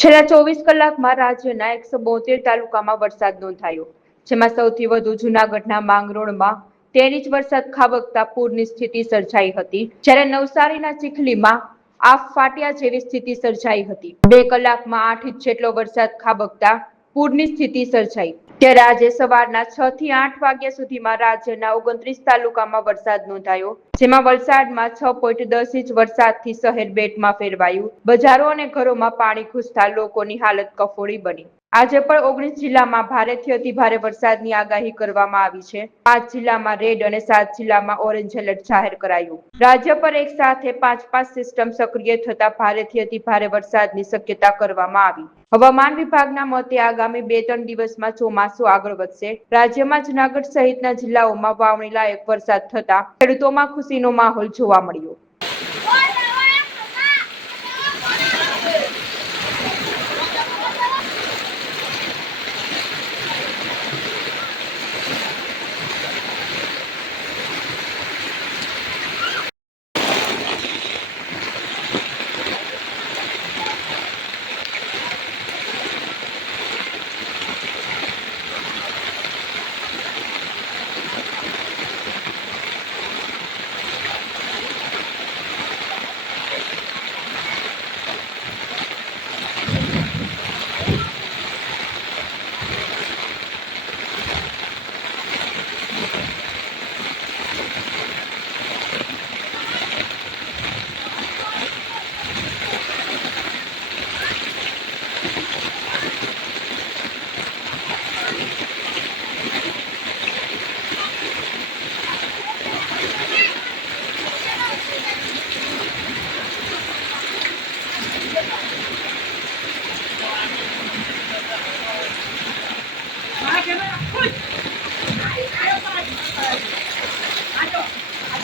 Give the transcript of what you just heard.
છેલ્લા 24 કલાકમાં રાજ્યના 172 તાલુકામાં વરસાદ નોંધાયો, જેમાં સૌથી વધુ જૂનાગઢના માંગરોળમાં 13 ઇંચ વરસાદ ખાબકતા પૂરની સ્થિતિ સર્જાઈ હતી, જ્યારે નવસારીના ચીખલીમાં આફ ફાટ્યા જેવી સ્થિતિ સર્જાઈ હતી। 2 કલાકમાં 8 ઇંચ જેટલો વરસાદ ખાબકતા પૂરની સ્થિતિ સર્જાઈ, ત્યારે આજે સવારના 6 થી 8 વાગ્યા સુધીમાં રાજ્યના 29 તાલુકામાં વરસાદ નોંધાયો, જેમાં વલસાડમાં 6.10 ઇંચ વરસાદથી શહેર બેટમાં ફેરવાયું। બજારો અને ઘરોમાં પાણી ઘૂસતા લોકોની હાલત કફોડી બની। આજે પણ 19 જિલ્લામાં ભારેથી અતિભારે વરસાદની આગાહી કરવામાં આવી છે। 5 જિલ્લામાં રેડ અને 7 જિલ્લામાં ઓરેન્જ એલર્ટ જાહેર કરાયું। રાજ્ય પર એક સાથે 5 સિસ્ટમ સક્રિય થતા ભારેથી અતિભારે વરસાદની શક્યતા કરવામાં આવી। હવામાન વિભાગના મતે આગામી 2-3 દિવસમાં ચોમાસું આગળ વધશે। રાજ્યમાં જૂનાગઢ સહિતના જિલ્લાઓમાં વાવણી લાયક વરસાદ થતા ખેડૂતોમાં ખુશીનો માહોલ જોવા મળ્યો।